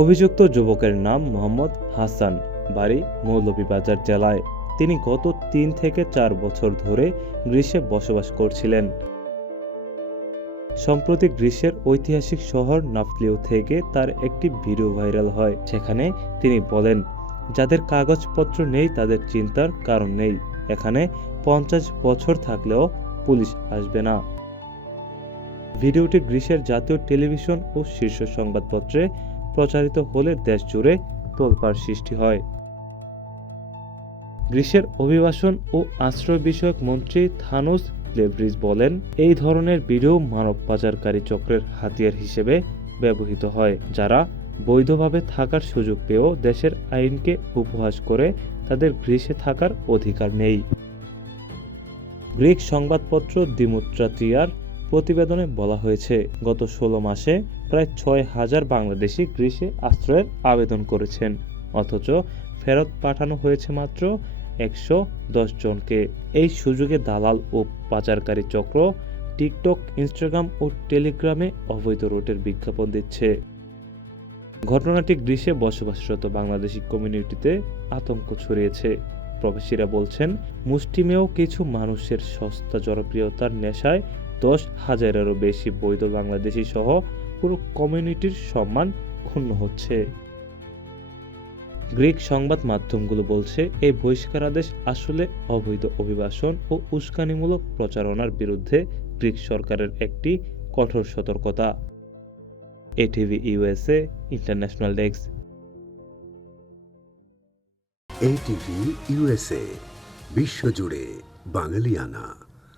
অভিযুক্ত যুবকের নাম মোহাম্মদ হাসান, বাড়ি মৌলভীবাজার জেলায়। তিনি গত ৩ থেকে ৪ বছর ধরে গ্রিসে বসবাস করছিলেন। সম্প্রতি গ্রিসের ঐতিহাসিক শহর নাফলিও থেকে তার একটি ভিডিও ভাইরাল হয়। সেখানে তিনি বলেন, যাদের কাগজপত্র নেই তাদের চিন্তার কারণ নেই। এখানে ৫০ বছর থাকলেও পুলিশ আসবে না। ভিডিওটি গ্রিসের জাতীয় টেলিভিশন ও শীর্ষ সংবাদপত্রে প্রচারিত হলে দেশ জুড়ে তোলপাড় সৃষ্টি হয়। গ্রিসের অভিবাসন ও আশ্রয় বিষয়ক মন্ত্রী থানোস লেভরিজ বলেন, এই ধরনের ভিডিও মানব পাচারকারী চক্রের হাতিয়ার হিসেবে ব্যবহৃত হয়, যারা বৈধভাবে থাকার সুযোগ পেয়েও দেশের আইনকে উপহাস করে তাদের গ্রিসে থাকার অধিকার নেই। গ্রিক সংবাদপত্র দিমোত্রাতিয়ার প্রতিবেদনে বলা হয়েছে, গত ১৬ মাসে প্রায় ৬,০০০ বাংলাদেশি গ্রিসে আশ্রয়ের আবেদন করেছেন, অথচ ফেরত পাঠানো হয়েছে মাত্র ১১০ জনকে। এই সুযোগে দালাল ও পাচারকারী চক্র টিকটক, ইনস্টাগ্রাম ও টেলিগ্রামে অবৈধ রুটের বিজ্ঞাপন দিচ্ছে। ঘটনাটি গ্রিসে বসবাসরত বাংলাদেশি কমিউনিটিতে আতঙ্ক ছড়িয়েছে। প্রবাসীরা বলছেন, মুষ্টিমেয় কিছু মানুষের সস্তা জনপ্রিয়তার নেশায় ১০,০০০-এরও বেশি বৈধ বাংলাদেশি সহ পুরো কমিউনিটির সম্মান ক্ষুণ্ণ হচ্ছে। গ্রিক সংবাদ মাধ্যমগুলো বলছে, এই বহিষ্কারাদেশ আসলে অবৈধ অভিবাসন ও উস্কানিমূলক প্রচারণার বিরুদ্ধে গ্রিক সরকারের একটি কঠোর সতর্কতা। ATV USA international desk. ATV USA, বিশ্বজুড়ে বাঙালিয়ানা।